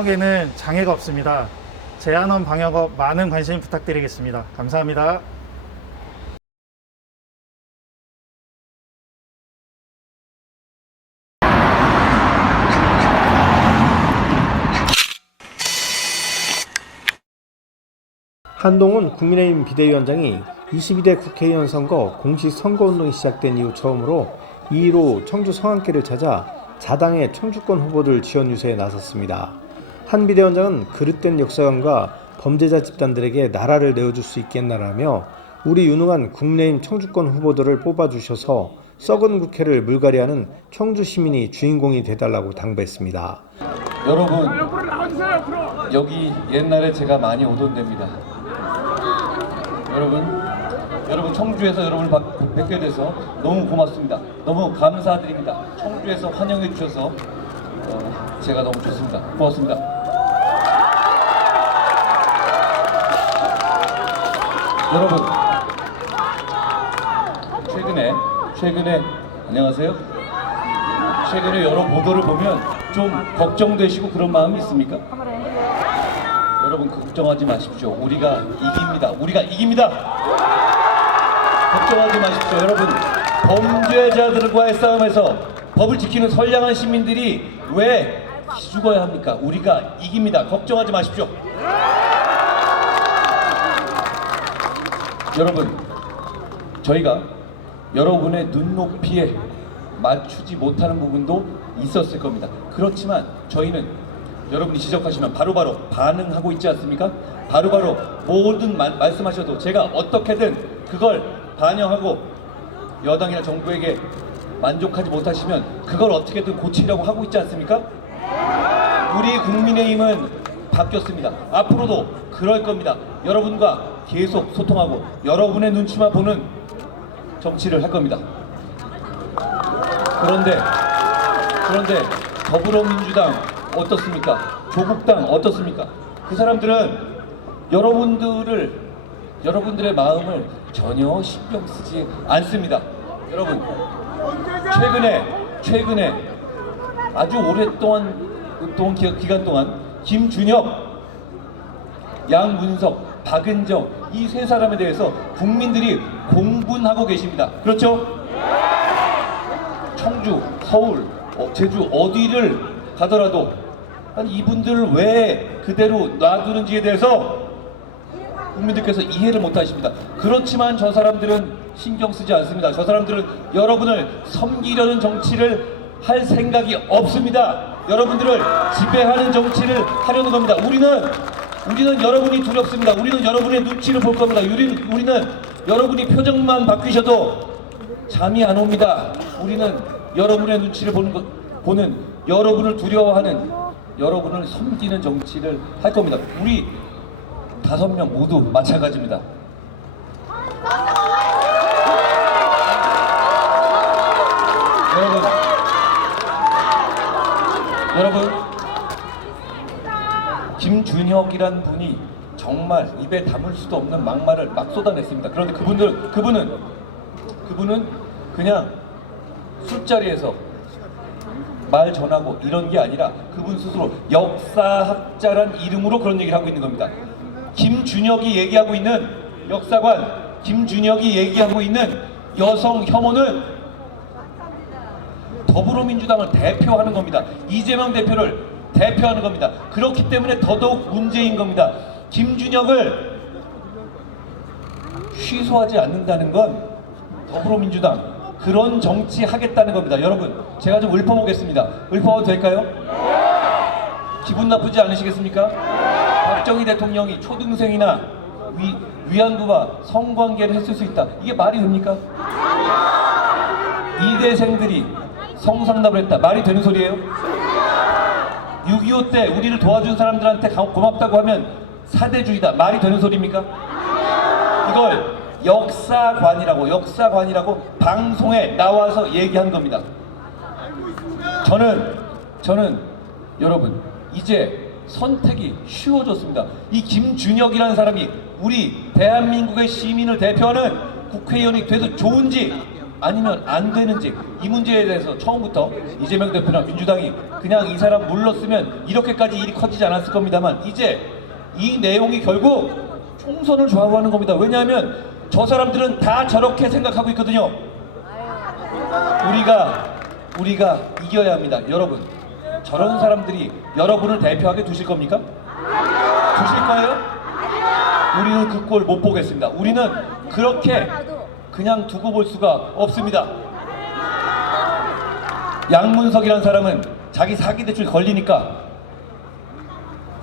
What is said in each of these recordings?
방역에는 장애가 없습니다. 제한원 방역업 많은 관심 부탁드리겠습니다. 감사합니다. 한동훈 국민의힘 비대위원장이 22대 국회의원 선거 공식 선거운동이 시작된 이후 처음으로 2.15 청주 성안길을 찾아 자당의 청주권 후보들 지원 유세에 나섰습니다. 한 비대위원장은 그릇된 역사관과 범죄자 집단들에게 나라를 내어줄 수 있겠나라며 우리 유능한 국민의힘 청주권 후보들을 뽑아주셔서 썩은 국회를 물갈이하는 청주 시민이 주인공이 돼달라고 당부했습니다. 여러분, 여기 옛날에 제가 많이 오던 데입니다. 여러분 청주에서 여러분을 뵙게 돼서 너무 고맙습니다. 너무 감사드립니다. 청주에서 환영해 주셔서 제가 너무 좋습니다. 고맙습니다. 여러분, 최근에 안녕하세요. 최근에 여러 보도를 보면 좀 걱정되시고 그런 마음이 있습니까? 여러분 걱정하지 마십시오. 우리가 이깁니다. 우리가 이깁니다. 걱정하지 마십시오. 여러분, 범죄자들과의 싸움에서 법을 지키는 선량한 시민들이 왜 죽어야 합니까? 우리가 이깁니다. 걱정하지 마십시오. 여러분, 저희가 여러분의 눈높이에 맞추지 못하는 부분도 있었을 겁니다. 그렇지만 저희는 여러분이 지적하시면 바로바로 반응하고 있지 않습니까? 바로바로 모든 말씀하셔도 제가 어떻게든 그걸 반영하고 여당이나 정부에게 만족하지 못하시면 그걸 어떻게든 고치려고 하고 있지 않습니까? 우리 국민의힘은 바뀌었습니다. 앞으로도 그럴 겁니다. 여러분과 계속 소통하고 여러분의 눈치만 보는 정치를 할 겁니다. 그런데 더불어민주당 어떻습니까? 조국당 어떻습니까? 그 사람들은 여러분들의 마음을 전혀 신경 쓰지 않습니다. 여러분, 최근에 아주 오랫동안 기간 동안 김준혁, 양문석, 박은정 이 세 사람에 대해서 국민들이 공분하고 계십니다. 그렇죠? 청주, 서울, 제주 어디를 가더라도 아니 이분들을 왜 그대로 놔두는지에 대해서 국민들께서 이해를 못하십니다. 그렇지만 저 사람들은 신경 쓰지 않습니다. 저 사람들은 여러분을 섬기려는 정치를 할 생각이 없습니다. 여러분들을 지배하는 정치를 하려는 겁니다. 우리는 여러분이 두렵습니다. 우리는 여러분의 눈치를 볼 겁니다. 우리는 여러분이 표정만 바뀌셔도 잠이 안 옵니다. 우리는 여러분의 눈치를 보는 여러분을 두려워하는 여러분을 섬기는 정치를 할 겁니다. 우리 5명 모두 마찬가지입니다. 여러분, 김준혁이란 분이 정말 입에 담을 수도 없는 막말을 막 쏟아냈습니다. 그런데 그분은 그냥 술자리에서 말 전하고 이런 게 아니라 그분 스스로 역사학자란 이름으로 그런 얘기를 하고 있는 겁니다. 김준혁이 얘기하고 있는 역사관, 김준혁이 얘기하고 있는 여성 혐오는 더불어민주당을 대표하는 겁니다. 이재명 대표를 대표하는 겁니다. 그렇기 때문에 더더욱 문제인 겁니다. 김준혁을 취소하지 않는다는 건 더불어민주당 그런 정치 하겠다는 겁니다. 여러분, 제가 좀 읊어보겠습니다. 읊어봐도 될까요? 기분 나쁘지 않으시겠습니까? 박정희 대통령이 초등생이나 위안부와 성관계를 했을 수 있다. 이게 말이 됩니까? 이대생들이 성상납을 했다. 말이 되는 소리예요? 6.25 때 우리를 도와준 사람들한테 고맙다고 하면 사대주의다. 말이 되는 소리입니까? 이걸 역사관이라고 방송에 나와서 얘기한 겁니다. 저는 여러분 이제 선택이 쉬워졌습니다. 이 김준혁이라는 사람이 우리 대한민국의 시민을 대표하는 국회의원이 돼도 좋은지 아니면 안 되는지, 이 문제에 대해서 처음부터 이재명 대표나 민주당이 그냥 이 사람 물렀으면 이렇게까지 일이 커지지 않았을 겁니다만, 이제 이 내용이 결국 총선을 좌우하는 겁니다. 왜냐하면 저 사람들은 다 저렇게 생각하고 있거든요. 우리가 이겨야 합니다. 여러분, 저런 사람들이 여러분을 대표하게 두실 겁니까? 두실 거예요? 우리는 그 꼴 못 보겠습니다. 우리는 그렇게 그냥 두고 볼 수가 없습니다. 양문석이라는 사람은 자기 사기대출 걸리니까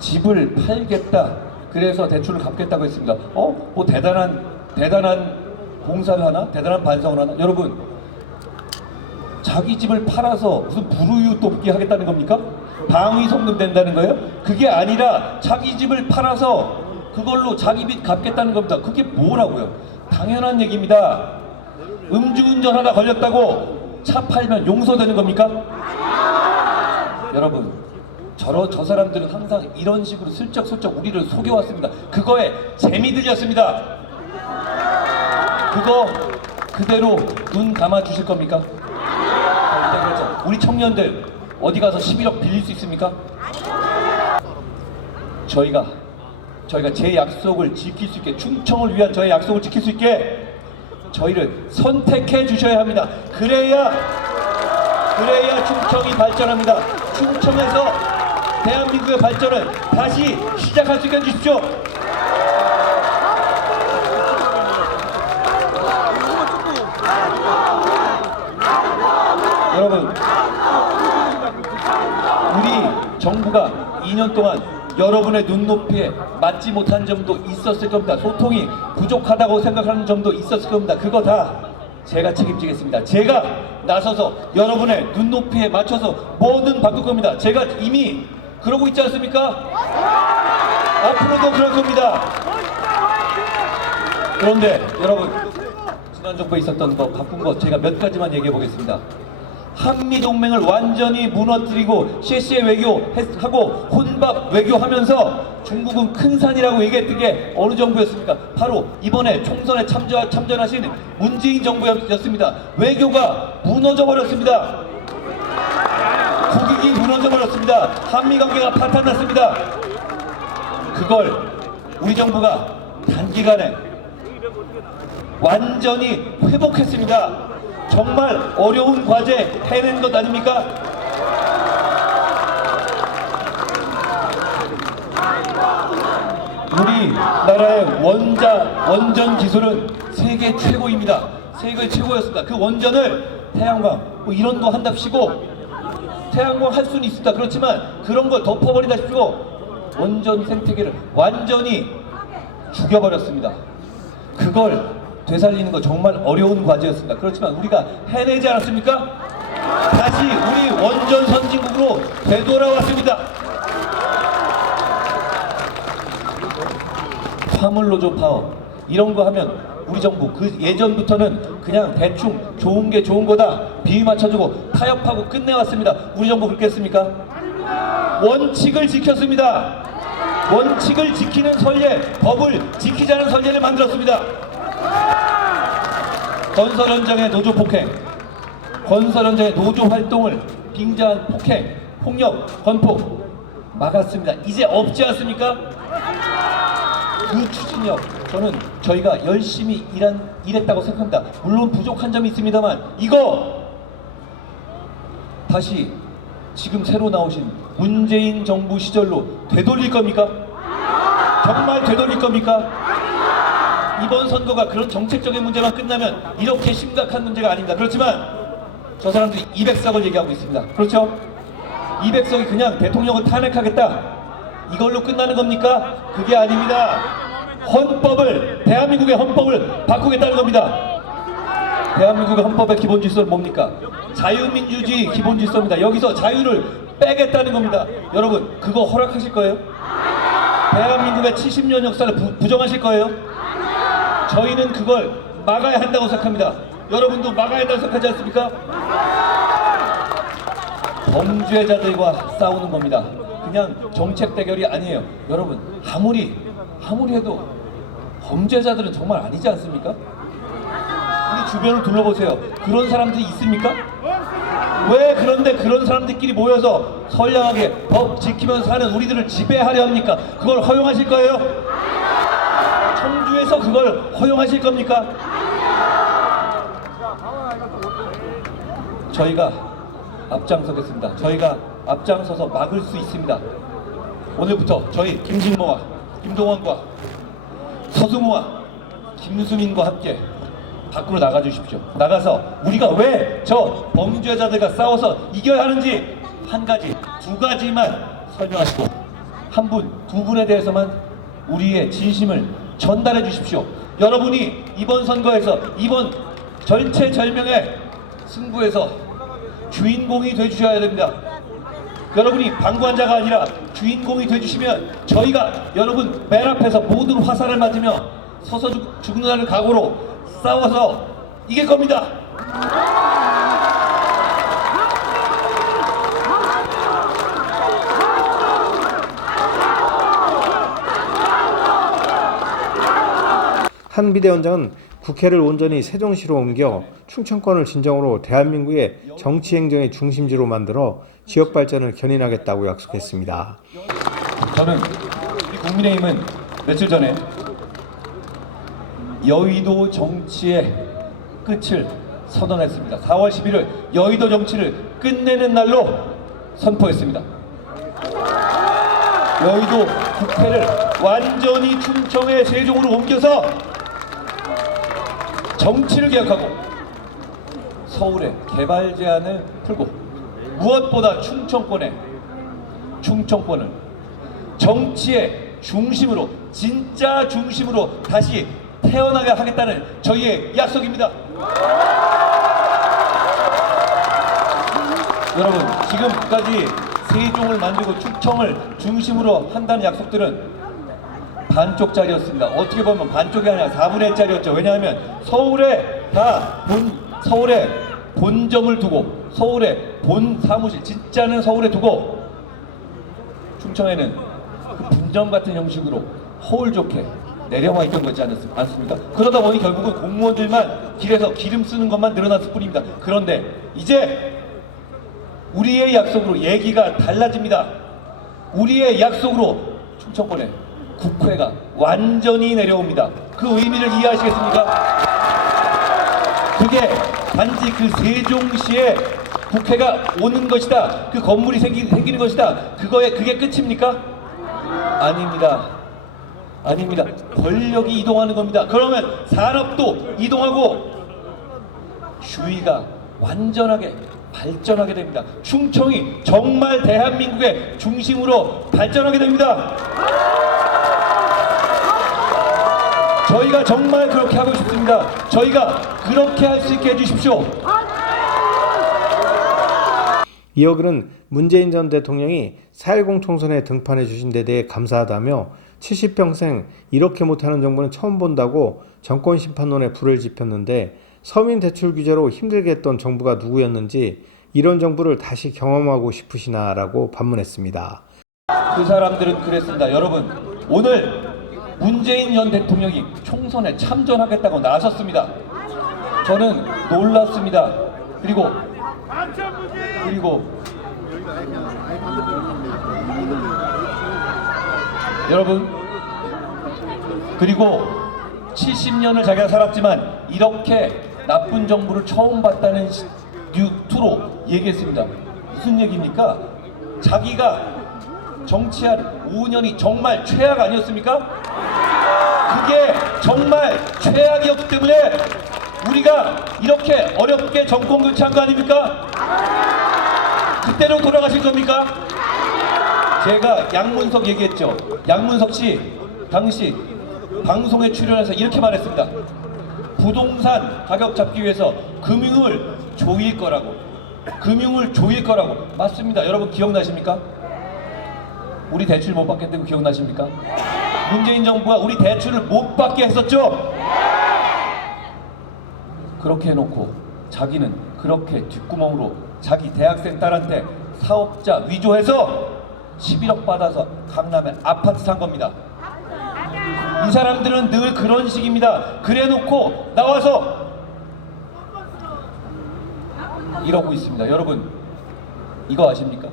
집을 팔겠다, 그래서 대출을 갚겠다고 했습니다. 뭐 대단한 공사를 하나? 대단한 반성을 하나? 여러분, 자기 집을 팔아서 무슨 불우유 돕기 하겠다는 겁니까? 방위 성금 된다는 거예요? 그게 아니라 자기 집을 팔아서 그걸로 자기 빚 갚겠다는 겁니다. 그게 뭐라고요? 당연한 얘기입니다. 음주운전하다 걸렸다고 차 팔면 용서되는 겁니까? 여러분, 저 사람들은 항상 이런 식으로 슬쩍슬쩍 우리를 속여왔습니다. 그거에 재미 들렸습니다. 그거 그대로 눈 감아 주실 겁니까? 우리 청년들 어디 가서 11억 빌릴 수 있습니까? 저희가 제 약속을 지킬 수 있게, 충청을 위한 저의 약속을 지킬 수 있게 저희를 선택해 주셔야 합니다. 그래야 충청이 발전합니다. 충청에서 대한민국의 발전을 다시 시작할 수 있게 해주십시오. 여러분, 우리 정부가 2년 동안 여러분의 눈높이에 맞지 못한 점도 있었을 겁니다. 소통이 부족하다고 생각하는 점도 있었을 겁니다. 그거 다 제가 책임지겠습니다. 제가 나서서 여러분의 눈높이에 맞춰서 뭐든 바꿀 겁니다. 제가 이미 그러고 있지 않습니까? 앞으로도 그럴 겁니다. 그런데 여러분, 지난 정부에 있었던 거, 바꾼 거 제가 몇 가지만 얘기해 보겠습니다. 한미동맹을 완전히 무너뜨리고 CC의 외교하고 혼밥 외교하면서 중국은 큰 산이라고 얘기했던 게 어느 정부였습니까? 바로 이번에 총선에 참전하신 문재인 정부였습니다. 외교가 무너져 버렸습니다. 국익이 무너져 버렸습니다. 한미관계가 파탄났습니다. 그걸 우리 정부가 단기간에 완전히 회복했습니다. 정말 어려운 과제 해낸 것 아닙니까? 우리나라의 원전 기술은 세계 최고입니다. 세계 최고였습니다. 그 원전을 태양광 이런 거 한답시고, 태양광 할 수는 있습니다. 그렇지만 그런 걸 덮어버리다시피고 원전 생태계를 완전히 죽여버렸습니다. 그걸 되살리는 거 정말 어려운 과제였습니다. 그렇지만 우리가 해내지 않았습니까? 다시 우리 원전 선진국으로 되돌아왔습니다. 화물노조 파업 이런 거 하면 우리 정부 그 예전부터는 그냥 대충 좋은 게 좋은 거다 비위 맞춰주고 타협하고 끝내왔습니다. 우리 정부 그렇게 했습니까? 원칙을 지켰습니다. 원칙을 지키는 선례, 법을 지키자는 선례를 만들었습니다. 건설 현장의 노조 폭행, 건설 현장의 노조 활동을 빙자한 폭행, 폭력, 건폭 막았습니다. 이제 없지 않습니까? 그 추진력, 저는 저희가 열심히 일했다고 생각합니다. 물론 부족한 점이 있습니다만 이거 다시 지금 새로 나오신 문재인 정부 시절로 되돌릴 겁니까? 정말 되돌릴 겁니까? 이번 선거가 그런 정책적인 문제만 끝나면 이렇게 심각한 문제가 아닙니다. 그렇지만 저 사람들이 200석을 얘기하고 있습니다. 그렇죠? 200석이 그냥 대통령을 탄핵하겠다 이걸로 끝나는 겁니까? 그게 아닙니다. 대한민국의 헌법을 바꾸겠다는 겁니다. 대한민국의 헌법의 기본 질서는 뭡니까? 자유민주주의 기본 질서입니다. 여기서 자유를 빼겠다는 겁니다. 여러분, 그거 허락하실 거예요? 대한민국의 70년 역사를 부정하실 거예요? 저희는 그걸 막아야 한다고 생각합니다. 여러분도 막아야 한다고 생각하지 않습니까? 범죄자들과 싸우는 겁니다. 그냥 정책 대결이 아니에요. 여러분, 아무리 해도 범죄자들은 정말 아니지 않습니까? 우리 주변을 둘러보세요. 그런 사람들이 있습니까? 왜 그런데 그런 사람들끼리 모여서 선량하게 법 지키면서 사는 우리들을 지배하려 합니까? 그걸 허용하실 거예요? 청주에서 그걸 허용하실 겁니까? 저희가 앞장서겠습니다. 저희가 앞장서서 막을 수 있습니다. 오늘부터 저희 김진모와 김동원과 서승우와 김수민과 함께 밖으로 나가 주십시오. 나가서 우리가 왜 저 범죄자들과 싸워서 이겨야 하는지 한 가지, 두 가지만 설명하시고 한 분, 두 분에 대해서만 우리의 진심을 전달해 주십시오. 여러분이 이번 선거에서 이번 절체절명의 승부에서 주인공이 돼 주셔야 됩니다. 여러분이 방관자가 아니라 주인공이 돼 주시면 저희가 여러분 맨 앞에서 모든 화살을 맞으며 서서 죽는다는 각오로 싸워서 이길 겁니다. 한 비대위원장은 국회를 온전히 세종시로 옮겨 충청권을 진정으로 대한민국의 정치 행정의 중심지로 만들어 지역 발전을 견인하겠다고 약속했습니다. 저는 이 국민의힘은 며칠 전에 여의도 정치의 끝을 선언했습니다. 4월 11일 여의도 정치를 끝내는 날로 선포했습니다. 여의도 국회를 완전히 충청의 세종으로 옮겨서 정치를 개혁하고 서울의 개발 제한을 풀고 무엇보다 충청권을 정치의 중심으로, 진짜 중심으로 다시 태어나게 하겠다는 저희의 약속입니다. 여러분, 지금까지 세종을 만들고 충청을 중심으로 한다는 약속들은 반쪽짜리였습니다. 어떻게 보면 반쪽이 아니라 4분의 1짜리였죠. 왜냐하면 서울에 서울에 본점을 두고 서울에 본 사무실, 진짜는 서울에 두고 충청에는 그 분점 같은 형식으로 허울 좋게 내려와 있던 거지 않습니까? 그러다 보니 결국은 공무원들만 길에서 기름 쓰는 것만 늘어났을 뿐입니다. 그런데 이제 우리의 약속으로 얘기가 달라집니다. 우리의 약속으로 충청권에 국회가 완전히 내려옵니다. 그 의미를 이해하시겠습니까? 그게 단지 그 세종시에 국회가 오는 것이다. 그 건물이 생기는 것이다. 그게 끝입니까? 아닙니다. 아닙니다. 권력이 이동하는 겁니다. 그러면 산업도 이동하고 주위가 완전하게 발전하게 됩니다. 충청이 정말 대한민국의 중심으로 발전하게 됩니다. 저희가 정말 그렇게 하고 싶습니다. 저희가 그렇게 할 수 있게 해주십시오. 이어 그는 문재인 전 대통령이 4.10 총선에 등판해 주신 데 대해 감사하다며 70평생 이렇게 못하는 정부는 처음 본다고 정권 심판론에 불을 지폈는데 서민 대출 규제로 힘들게 했던 정부가 누구였는지 이런 정부를 다시 경험하고 싶으시나라고 반문했습니다. 그 사람들은 그랬습니다. 여러분, 오늘 문재인 전 대통령이 총선에 참전하겠다고 나섰습니다. 저는 놀랐습니다. 그리고 여러분, 그리고 70년을 자기가 살았지만 이렇게 나쁜 정부를 처음 봤다는 뉴트로 얘기했습니다. 무슨 얘기입니까? 자기가 정치한 5년이 정말 최악 아니었습니까? 그게 정말 최악이었기 때문에 우리가 이렇게 어렵게 정권 교체한 거 아닙니까? 그때로 돌아가실 겁니까? 제가 양문석 얘기했죠. 양문석 씨 당시 방송에 출연해서 이렇게 말했습니다. 부동산 가격 잡기 위해서 금융을 조일 거라고. 맞습니다. 여러분 기억나십니까? 우리 대출 못 받겠다는 거 기억나십니까? 문재인 정부가 우리 대출을 못 받게 했었죠? 그렇게 해놓고 자기는 그렇게 뒷구멍으로 자기 대학생 딸한테 사업자 위조해서 11억 받아서 강남에 아파트 산 겁니다. 이 사람들은 늘 그런 식입니다. 그래놓고 나와서 이러고 있습니다. 여러분, 이거 아십니까?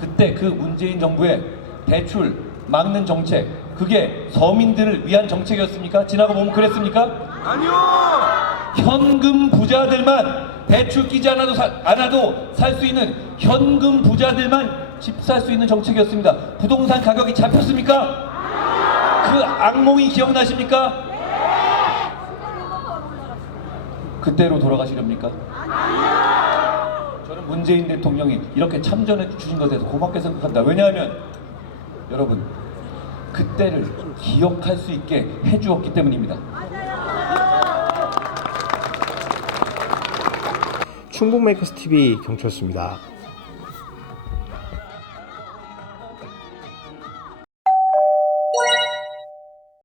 그때 그 문재인 정부의 대출 막는 정책, 그게 서민들을 위한 정책이었습니까? 지나고 보면 그랬습니까? 아니요! 현금 부자들만, 대출 끼지 않아도 살 수 있는 현금 부자들만 집 살 수 있는 정책이었습니다. 부동산 가격이 잡혔습니까? 그 악몽이 기억나십니까? 그때로 돌아가시렵니까? 저는 문재인 대통령이 이렇게 참전해 주신 것에 대해서 고맙게 생각합니다. 왜냐하면 여러분, 그때를 기억할 수 있게 해주었기 때문입니다. 충북메이커스 TV 경철수입니다.